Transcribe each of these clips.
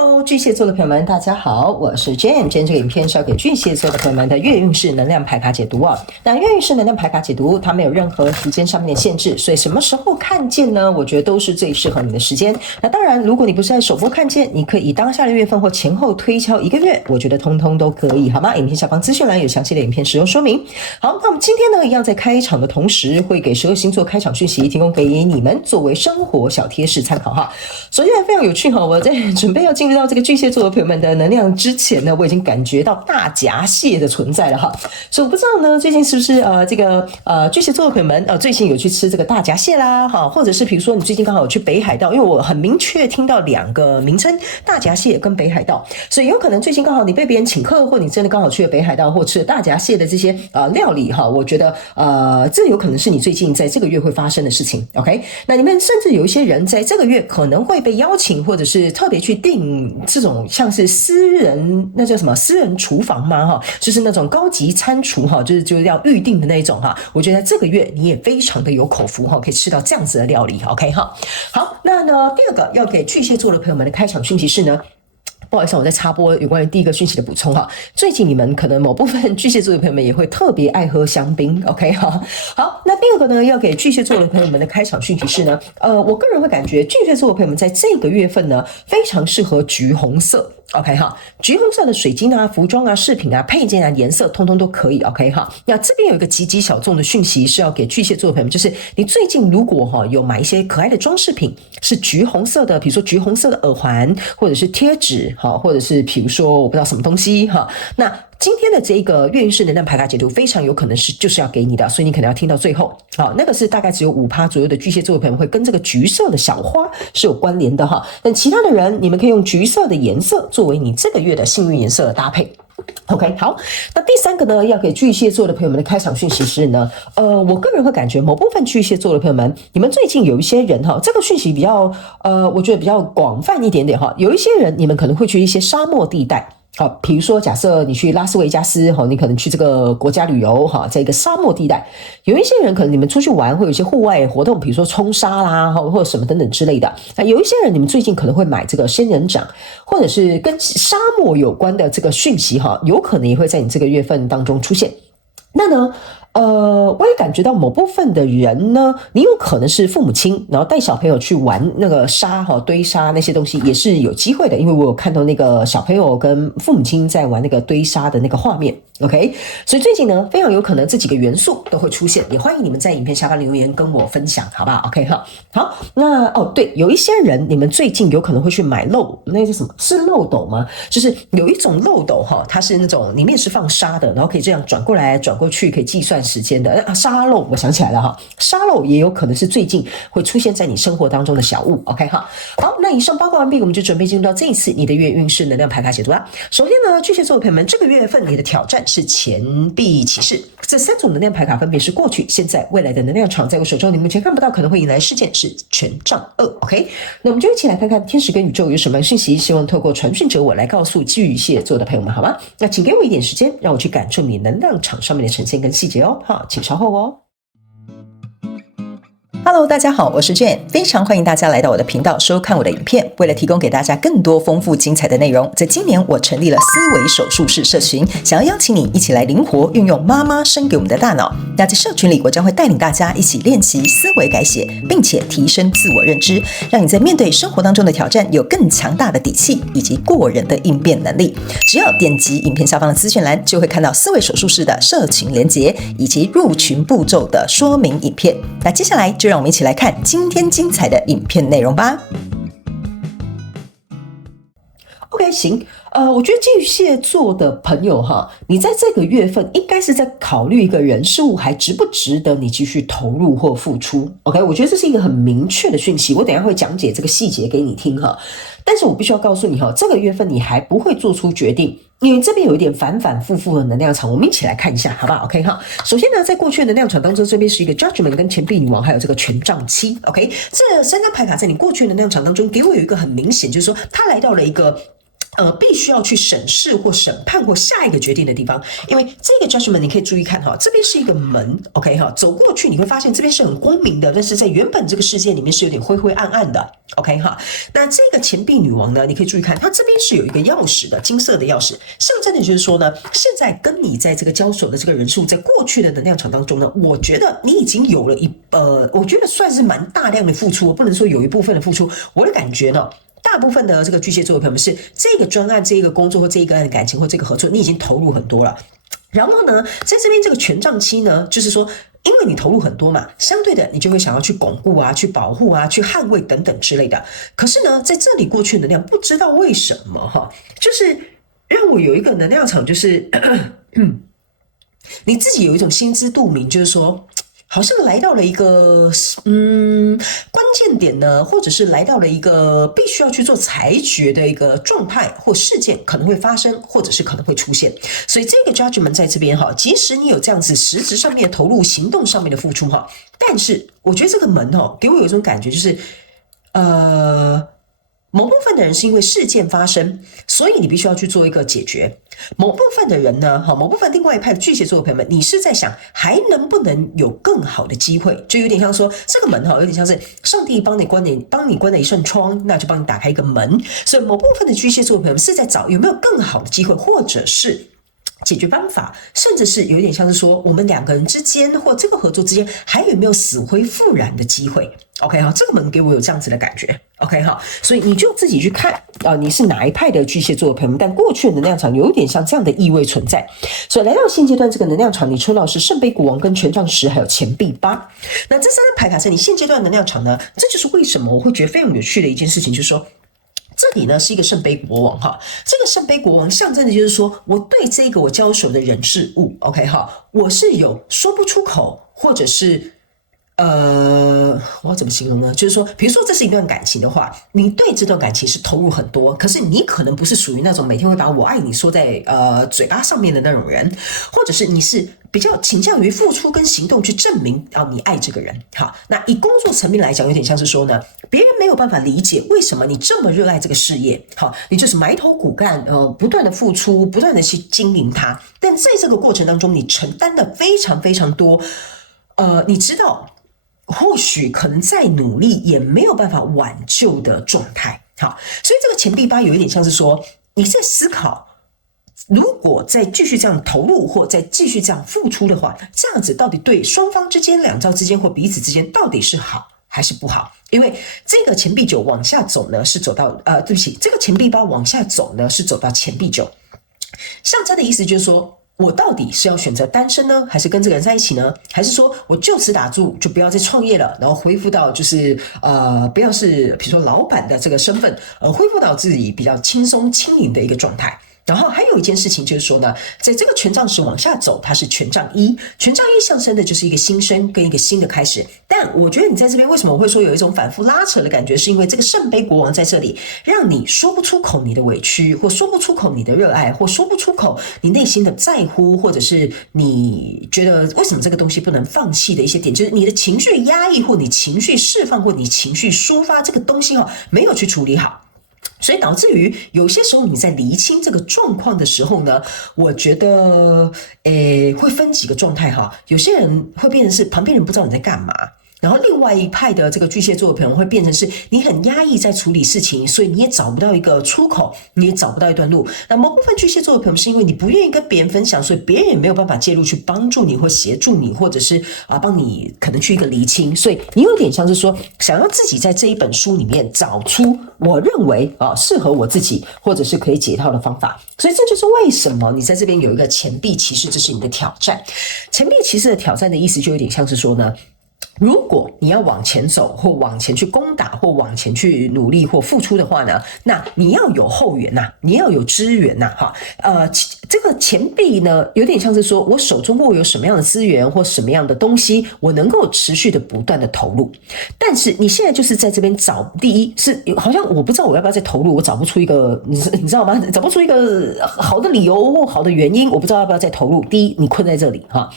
Hello， 巨蟹座的朋友們，大家好，我是 Jane。今天這個影片是要給巨蟹座的朋友們的月運勢能量牌卡解讀啊。那月運勢能量牌卡解讀，它沒有任何時間上面的限制，所以什麼時候看見呢？我覺得都是最適合你的時間。那當然，如果你不是在首播看見，你可以以當下的月份或前後推敲1個月，我覺得通通都可以，好嗎？影片下方資訊欄有詳細的影片使用說明。好，那我們今天呢，一樣在開場的同時，會給12星座開場訊息，提供給你們作為生活小貼士參考哈。首先非常有趣哈，我在準備要進入到這個巨蟹座的朋友們的能量之前呢，我已經感覺到大閘蟹的存在了哈。所以我不知道呢，最近是不是巨蟹座的朋友們最近有去吃這個大閘蟹啦哈，或者是比如說你最近剛好有去北海道，因為我很明確聽到2個名稱，大閘蟹跟北海道，所以有可能最近剛好你被別人請客，或你真的剛好去了北海道或吃了大閘蟹的這些料理哈，我覺得這有可能是你最近在這個月會發生的事情。OK， 那你們甚至有一些人在這個月可能會被邀請，或者是特別去訂這種像是私人，那叫什麼私人廚房嗎？哈，就是那種高級餐廚哈，就是要預定的那種哈。我覺得這個月你也非常的有口福哈，可以吃到這樣子的料理。OK 哈，好，那呢第二個要給巨蟹座的朋友們的開場訊息是呢。不好意思，我在插播有關於第一個訊息的補充哈。最近你們可能某部分巨蟹座的朋友們也會特別愛喝香檳 ，OK 哈。好，那第二個呢，要給巨蟹座的朋友們的開場訊息是呢，我個人會感覺巨蟹座的朋友們在這個月份呢，非常適合橘紅色。OK 哈，橘紅色的水晶啊、服裝啊、飾品啊、配件啊，顏色通通都可以。OK 哈，那這邊有一個極其小眾的訊息是要給巨蟹座的朋友們，就是你最近如果有買一些可愛的裝飾品是橘紅色的，比如說橘紅色的耳環，或者是貼紙，或者是比如說我不知道什麼東西哈，那今天的這個月運勢能量牌卡解讀非常有可能就是要給你的，所以你可能要聽到最後。好，那個是大概只有5%左右的巨蟹座的朋友會跟這個橘色的小花是有關聯的哈，但其他的人你們可以用橘色的顏色作為你這個月的幸運顏色的搭配。OK， 好，那第3個呢，要給巨蟹座的朋友們的開場訊息是呢，我個人會感覺某部分巨蟹座的朋友們，你們最近有一些人哈，這個訊息比較我覺得比較廣泛一點點哈，有一些人你們可能會去一些沙漠地帶。好，比如說假設你去拉斯維加斯，你可能去這個國家旅遊，在一個沙漠地帶，有一些人可能你們出去玩會有一些戶外活動，比如說衝沙啦，或者什麼等等之類的。有一些人你們最近可能會買這個仙人掌，或者是跟沙漠有關的這個訊息，有可能也會在你這個月份當中出現。那呢，我也感覺到某部分的人呢，你有可能是父母親，然後帶小朋友去玩那個沙堆沙那些東西，也是有機會的，因為我有看到那個小朋友跟父母親在玩那個堆沙的那個畫面。OK， 所以最近呢，非常有可能這幾個元素都會出現，也歡迎你們在影片下方留言跟我分享，好不好 ？OK 哈，好，那對，有一些人你們最近有可能會去買那是什麼？是漏斗嗎？就是有一種漏斗哈，它是那種裡面是放沙的，然後可以這樣轉過來轉過去，可以計算時間的沙漏。我想起來了哈，沙漏也有可能是最近會出現在你生活當中的小物。OK 哈，好，那以上報告完畢，我們就準備進入到這一次你的月運勢能量牌卡解讀啦。首先呢，巨蟹座的朋友們，這個月份你的挑戰是錢幣騎士，這3種能量牌卡分別是過去、現在、未來的能量場，在我手中你目前看不到可能會迎來事件是權杖2。OK， 那我們就一起來看看天使跟宇宙有什麼訊息，希望透過傳訊者我來告訴巨蟹座的朋友們，好嗎？那請給我一點時間，讓我去感受你能量場上面的呈現跟細節哦。好，請稍後哦。Hello， 大家好，我是 Jane， 非常歡迎大家來到我的頻道收看我的影片。為了提供給大家更多豐富精彩的內容，在今年我成立了思維手術室社群，想要邀請你一起來靈活運用媽媽生給我們的大腦。那在社群裡，我將會帶領大家一起練習思維改寫，並且提升自我認知，讓你在面對生活當中的挑戰有更強大的底氣以及過人的應變能力。只要點擊影片下方的資訊欄，就會看到思維手術室的社群連結以及入群步驟的說明影片。那接下來就讓我們一起來看今天精彩的影片內容吧。OK， 行，我覺得巨蟹座的朋友哈，你在這個月份應該是在考慮一個人事物還值不值得你繼續投入或付出。OK， 我覺得這是一個很明確的訊息，我等一下會講解這個細節給你聽哈。但是我必須要告訴你哈，這個月份你還不會做出決定，因為這邊有一點反反复复的能量場，我們一起來看一下，好不好 ？OK 哈。首先呢，在過去的能量場當中，這邊是一個 Judgment 跟錢幣女王，還有這個權杖7。OK， 這3張牌卡在你過去的能量場當中，給我有一個很明顯，就是說它來到了一個必須要去審視或審判或下一個決定的地方，因為這個 judgment 你可以注意看哈，這邊是一個門 ，OK 哈，走過去你會發現這邊是很光明的，但是在原本這個世界裡面是有點灰灰暗暗的 ，OK 哈。那這個錢幣女王呢，你可以注意看，它這邊是有一個鑰匙的，金色的鑰匙，象徵的就是說呢，現在跟你在這個交手的這個人數，在過去的能量場當中呢，我覺得你已經有了我覺得算是蠻大量的付出，我不能說有一部分的付出，我的感覺呢。大部分的這個巨蟹座的朋友們是這個專案、這個工作或這個案的感情或這個合作，你已經投入很多了。然後呢，在這邊這個權杖七呢，就是說，因為你投入很多嘛，相對的你就會想要去鞏固啊、去保護啊、去捍衛等等之類的。可是呢，在這裡過去的能量不知道為什麼哈，就是讓我有一個能量場，就是你自己有一種心知肚明，就是說。好像來到了一個關鍵點呢，或者是來到了一個必須要去做裁決的一個狀態或事件可能會發生，或者是可能會出現。所以這個 judgment 在這邊哈，即使你有這樣子實質上面的投入、行動上面的付出哈，但是我覺得這個門哈，給我有一種感覺就是某部分的人是因為事件發生，所以你必須要去做一個解決。某部分的人呢，某部分另外一派的巨蟹座的朋友們，你是在想還能不能有更好的機會？就有點像說這個門有點像是上帝幫你關了一扇窗，那就幫你打開一個門。所以某部分的巨蟹座的朋友們是在找有沒有更好的機會，或者是解決方法，甚至是有點像是說我們兩個人之間或這個合作之間還有沒有死灰復燃的機會。OK 哈，這個門給我有這樣子的感覺。OK 哈，所以你就自己去看你是哪一派的巨蟹座的朋友們，但過去的能量場有點像這樣的意味存在。所以來到現階段這個能量場，你抽到的是聖杯國王跟權杖10還有錢幣8。那這三張牌卡在你現階段的能量場呢，這就是為什麼我會覺得非常有趣的一件事情，就是說這裡呢是一個聖杯國王哈，這個聖杯國王象徵的就是說我對這個我交手的人事物 OK 哈，我是有說不出口，或者是我要怎麼形容呢？就是說，比如說這是一段感情的話，你對這段感情是投入很多，可是你可能不是屬於那種每天會把我愛你說在嘴巴上面的那種人，或者是你是比較傾向於付出跟行動去證明你愛這個人。好，那以工作層面來講，有點像是說呢，別人沒有辦法理解為什麼你這麼熱愛這個事業，好，你就是埋頭苦幹，不斷的付出，不斷的去經營它，但在這個過程當中，你承擔的非常非常多，你知道。或許可能再努力也沒有辦法挽救的狀態。好，所以這個錢幣8有一點像是說你在思考，如果再繼續這樣投入或再繼續這樣付出的話，這樣子到底對雙方之間、兩造之間或彼此之間到底是好還是不好？因為這個錢幣9往下走呢，是走到對不起，這個錢幣8往下走呢，是走到錢幣9，象徵的意思就是說。我到底是要選擇單身呢，還是跟這個人在一起呢？還是說我就此打住，就不要再創業了，然後恢復到就是不要是比如說老闆的這個身份，恢復到自己比較輕鬆輕盈的一個狀態。然後還有一件事情就是說呢，在這個權杖10往下走，它是權杖1，權杖1象徵的就是一個新生跟一個新的開始。但我覺得你在這邊為什麼我會說有一種反覆拉扯的感覺，是因為這個聖杯國王在這裡讓你說不出口你的委屈，或說不出口你的熱愛，或說不出口你內心的在乎，或者是你覺得為什麼這個東西不能放棄的一些點，就是你的情緒壓抑，或你情緒釋放，或你情緒抒發這個東西沒有去處理好。所以導致於有些時候你在釐清這個狀況的時候呢，我覺得會分幾個狀態哈。有些人會變成是旁邊人不知道你在幹嘛，然後另外一派的這個巨蟹座的朋友會變成是你很壓抑在處理事情，所以你也找不到一個出口，你也找不到一段路。那某部分巨蟹座的朋友是因為你不願意跟別人分享，所以別人也沒有辦法介入去幫助你或協助你，或者是幫你可能去一個釐清。所以你有點像是說想要自己在這一本書裡面找出我認為適合我自己或者是可以解套的方法。所以這就是為什麼你在這邊有一個錢幣騎士，這是你的挑戰。錢幣騎士的挑戰的意思就有點像是說呢，如果你要往前走，或往前去攻打，或往前去努力或付出的話呢，那你要有後援吶，你要有支援吶，這個錢幣呢，有點像是說我手中握有什麼樣的資源或什麼樣的東西，我能夠持續的不斷的投入。但是你現在就是在這邊找，第一是好像我不知道我要不要再投入，我找不出一個你知道嗎？找不出一個好的理由或好的原因，我不知道要不要再投入。第一，你困在這裡哈。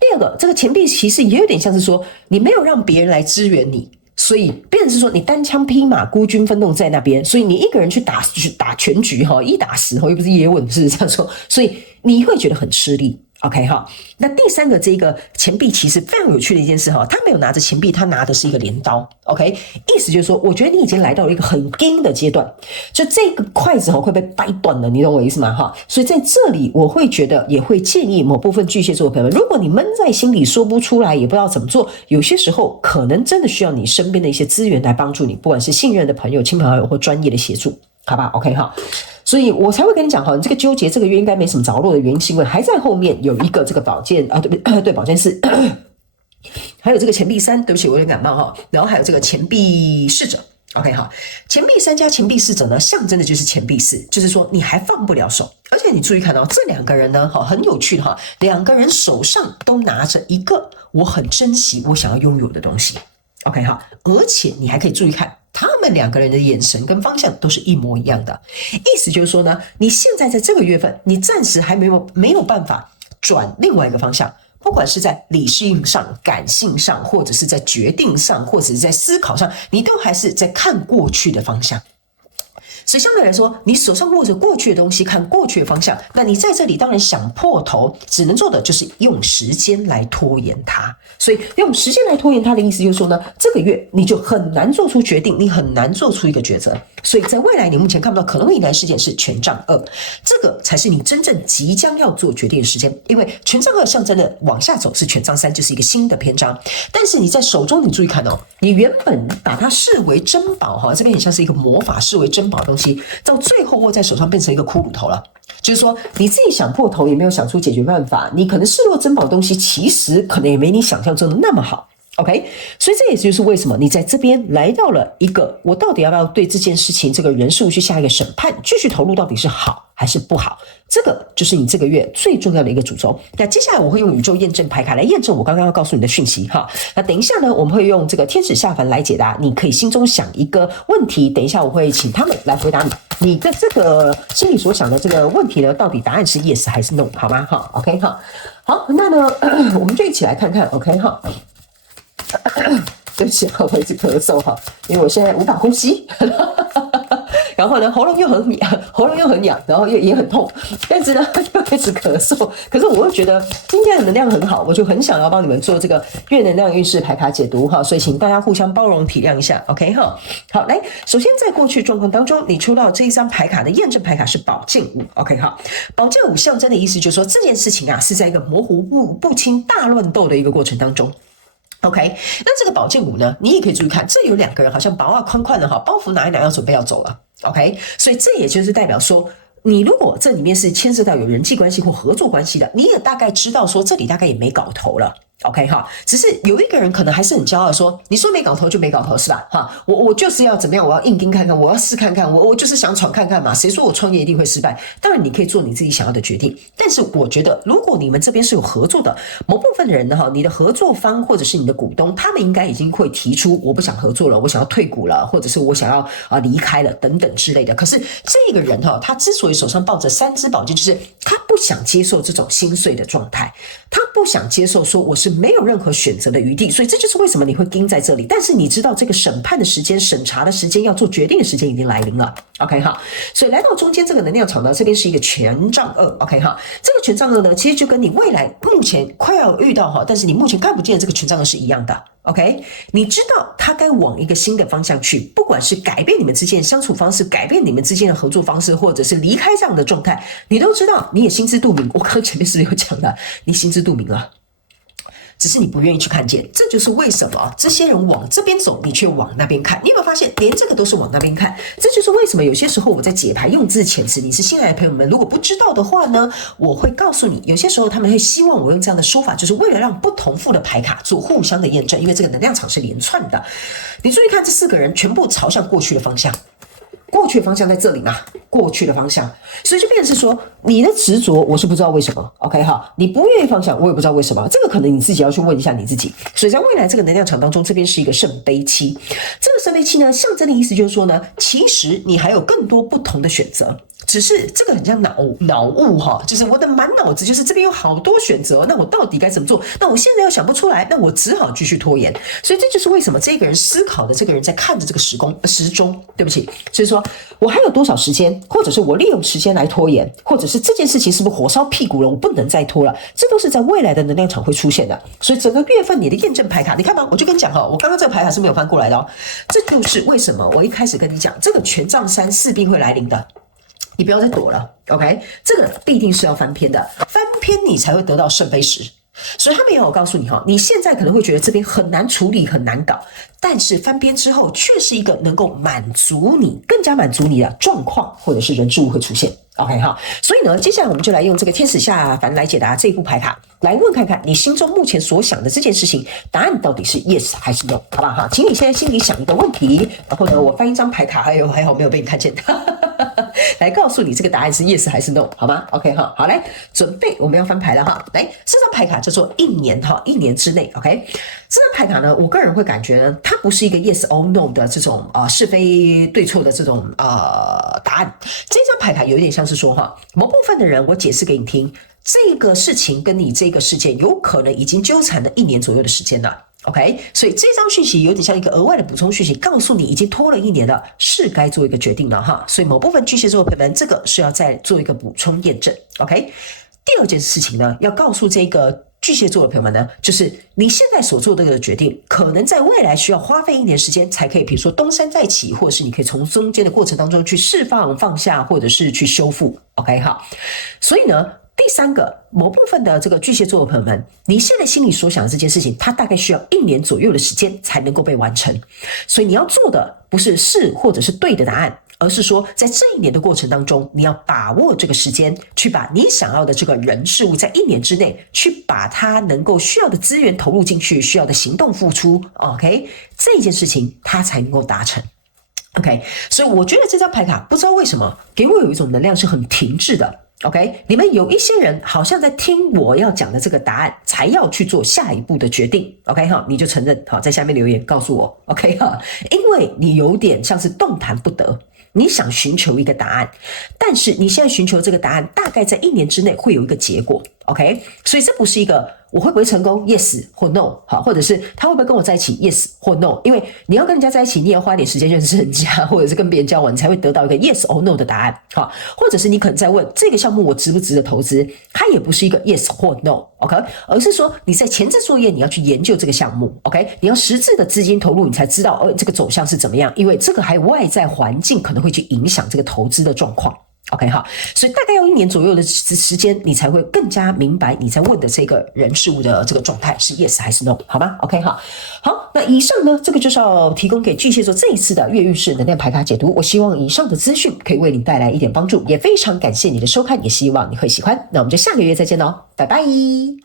第二個，這個錢幣其實也有點像是說，你沒有讓別人來支援你。所所以變成是說你單槍匹馬孤軍奮鬥在那邊，所以你一個人去打全局1打10又不是葉問，是這樣說，所以你會覺得很吃力。OK 哈，那第三個這個錢幣其實非常有趣的一件事哈，他沒有拿着錢幣，他拿的是一個鐮刀。OK， 意思就是說，我覺得你已經來到了一個很硬的階段，就這個筷子會被掰斷了，你懂我意思嗎？哈，所以在這裡我會覺得，也會建議某部分巨蟹座的朋友們，如果你悶在心裡說不出來，也不知道怎麼做，有些時候可能真的需要你身邊的一些資源來幫助你，不管是信任的朋友、親朋好友或專業的協助，好吧 ？OK 哈。所以我才會跟你講哈，你這個糾結這個月應該沒什麼着落的原因，是因為還在後面有一個這個寶劍啊，對，寶劍4，還有這個錢幣3，對不起，我有點感冒哈，然後還有這個錢幣侍者 ，OK 哈，錢幣3加錢幣侍者呢，象徵的就是錢幣4，就是說你還放不了手，而且你注意看到這兩個人呢，很有趣的哈，兩個人手上都拿着一個我很珍惜、我想要擁有的東西 ，OK 哈，而且你還可以注意看。他們兩個人的眼神跟方向都是一模一樣的，意思就是說呢，你現在在這個月份，你暫時還沒有辦法轉另外一個方向，不管是在理性上、感性上，或者是在決定上，或者是在思考上，你都還是在看過去的方向。所以相對來說，你手上握着過去的東西，看過去的方向，那你在這裡當然想破頭，只能做的就是用時間來拖延它。所以用時間來拖延它的意思就是說呢，這個月你就很難做出決定，你很難做出一個抉擇。所以在未來你目前看不到可能會迎來的事件是權杖2，這個才是你真正即將要做決定的時間。因為權杖2象徵的往下走是權杖3，就是一個新的篇章。但是你在手中，你注意看哦，你原本把它視為珍寶哈，這邊很像是一個魔法，視為珍宝的東西，到最後握在手上變成一個骷髏頭了。就是說你自己想破頭也沒有想出解決辦法，你可能視若珍寶的東西其實可能也沒你想象中的那麼好。OK， 所以這也就是為什麼你在這邊來到了一個，我到底要不要對這件事情、這個人事物去下一個審判，繼續投入到底是好還是不好？這個就是你這個月最重要的一個主軸。那接下來我會用宇宙驗證牌卡來驗證我剛剛要告訴你的訊息哈。那等一下呢，我們會用這個天使下凡來解答。你可以心中想一個問題，等一下我會請他們來回答你。你的這個心裡所想的這個問題呢，到底答案是 yes 還是 no 好嗎？哈 ，OK 哈，好，那呢我們就一起來看看 OK 哈。對不起，我一直咳嗽哈，因為我現在無法呼吸，然後呢喉嚨又很癢，然後也很痛，但是呢又一直咳嗽。可是我又覺得今天的能量很好，我就很想要幫你們做這個月能量運勢牌卡解讀哈，所以請大家互相包容體諒一下 ，OK 哈。好，來，首先在過去狀況當中，你抽到這一張牌卡的驗證牌卡是寶劍5 ，OK 哈。寶劍5象徵的意思就是說這件事情啊是在一個模糊不清大亂鬥的一個過程當中。OK， 那這個寶劍5呢，你也可以注意看，這有兩個人好像包啊寬寬的哈，包袱拿一拿要準備要走了。OK， 所以這也就是代表說，你如果這裡面是牽涉到有人際關係或合作關係的，你也大概知道說這裡大概也沒搞頭了。OK 哈，只是有一個人可能還是很驕傲說，你說沒搞頭就沒搞頭是吧？哈，我就是要怎麼樣，我要硬盯看看，我要試看看，我就是想闖看看嘛。誰說我創業一定會失敗？當然你可以做你自己想要的決定，但是我覺得如果你們這邊是有合作的，某部分的人呢哈，你的合作方或者是你的股東，他們應該已經會提出我不想合作了，我想要退股了，或者是我想要離開了等等之類的。可是這個人哈，他之所以手上抱着3支寶劍，就是他不想接受這種心碎的狀態，他不想接受說我是沒有任何選擇的餘地，所以這就是為什麼你會盯在這裡。但是你知道這個審判的時間、審查的時間、要做決定的時間已經來臨了。OK 哈，所以來到中間這個能量場呢，這邊是一個權杖2。OK 哈，這個權杖2呢，其實就跟你未來目前快要遇到哈，但是你目前看不見的這個權杖2是一樣的。OK， 你知道他該往一個新的方向去，不管是改變你們之間的相處方式，改變你們之間的合作方式，或者是離開這樣的狀態，你都知道，你也心知肚明。我剛剛前面是不是有講的？你心知肚明了。只是你不願意去看見，這就是為什麼這些人往這邊走，你卻往那邊看。你有沒有發現，連這個都是往那邊看？這就是為什麼有些時候我在解牌用字遣詞，你是新來的朋友們，如果不知道的話呢，我會告訴你，有些時候他們會希望我用這樣的說法，就是為了讓不同副的牌卡做互相的驗證，因為這個能量場是連串的。你注意看，這4個人全部朝向過去的方向。過去的方向在這裡嘛，過去的方向，所以就變成是說，你的執着我是不知道為什麼 ，OK 哈，你不願意放下，我也不知道為什麼，這個可能你自己要去問一下你自己。所以在未來這個能量場當中，這邊是一個聖杯7，這個聖杯7呢，象徵的意思就是說呢，其實你還有更多不同的選擇。只是這個很像腦霧哈，就是我的滿腦子就是這邊有好多選擇，那我到底該怎麼做？那我現在又想不出來，那我只好繼續拖延。所以這就是為什麼這個人思考的這個人在看着這個時鐘，對不起，就是說我還有多少時間，或者是我利用時間來拖延，或者是這件事情是不是火燒屁股了，我不能再拖了，這都是在未來的能量場會出現的。所以整個月份你的驗證牌卡，你看嘛，我就跟你講哈，我剛剛這個牌卡是沒有翻過來的哦，這就是為什麼我一開始跟你講，這個權杖三勢必會來臨的。你不要再躲了 ，OK？ 這個必定是要翻篇的，翻篇你才會得到聖杯十。所以他們也有告訴你哈，你現在可能會覺得這邊很難處理、很難搞，但是翻篇之後卻是一個能夠更加滿足你的狀況或者是人事物會出現。OK 哈，所以呢，接下來我們就來用這個天使下凡來解答這一副牌卡，來問看看你心中目前所想的這件事情，答案到底是 yes 還是 no， 好不好哈？請你現在心裡想一個問題，然後呢，我翻一張牌卡，還好沒有被你看見，來告訴你這個答案是 yes 還是 no， 好嗎 ？OK 哈，好，來準備，我們要翻牌了哈。來，這張牌卡叫做一年之內 ，OK。這張牌卡呢，我個人會感覺呢，它不是一個 yes or no 的這種是非對錯的這種答案。這張牌卡有一點像是說哈，某部分的人我解釋給你聽，這個事情跟你這個事件有可能已經糾纏了1年左右的時間了。OK， 所以這張訊息有點像一個額外的補充訊息，告訴你已經拖了1年了，是該做一個決定了哈。所以某部分巨蟹座的朋友們，這個是要再做一個補充驗證。OK， 第二件事情呢，要告訴這個巨蟹座的朋友們呢，就是你現在所做的這個決定，可能在未來需要花費1年時間才可以，比如說東山再起，或者是你可以從中間的過程當中去釋放、放下，或者是去修復。OK， 好，所以呢，第三個，某部分的這個巨蟹座的朋友們，你現在心裡所想的這件事情，它大概需要1年左右的時間才能夠被完成。所以你要做的不是或者是對的答案，而是說在這1年的過程當中，你要把握這個時間，去把你想要的這個人事物，在1年之內去把它能夠需要的資源投入進去，需要的行動付出。OK， 這件事情它才能夠達成。OK， 所以我覺得這張牌卡不知道為什麼給我有一種能量是很停滯的。OK， 你們有一些人好像在聽我要講的這個答案，才要去做下一步的決定。OK 哈，你就承認好，在下面留言告訴我。OK 哈，因為你有點像是動彈不得，你想尋求一個答案，但是你現在尋求這個答案，大概在1年之內會有一個結果。OK， 所以這不是一個我會不會成功 ，yes 或 no， 好，或者是他會不會跟我在一起 ，yes 或 no， 因為你要跟人家在一起，你也要花點時間認識人家，或者是跟別人交往，你才會得到一個 yes or no 的答案，好，或者是你可能在問這個項目我值不值得投資，它也不是一個 yes 或 no，OK， 而是說你在前置作業你要去研究這個項目 ，OK， 你要實質的資金投入，你才知道這個走向是怎麼樣，因為這個還有外在環境可能會去影響這個投資的狀況。OK 好，所以大概要1年左右的時間，你才會更加明白你在問的這個人事物的這個狀態是 yes 還是 no， 好嗎 ？OK 好，好，那以上呢，這個就是要提供給巨蟹座這一次的月運勢能量牌卡解讀。我希望以上的資訊可以為你帶來一點幫助，也非常感謝你的收看，也希望你會喜歡。那我們就下個月再見嘍，拜拜。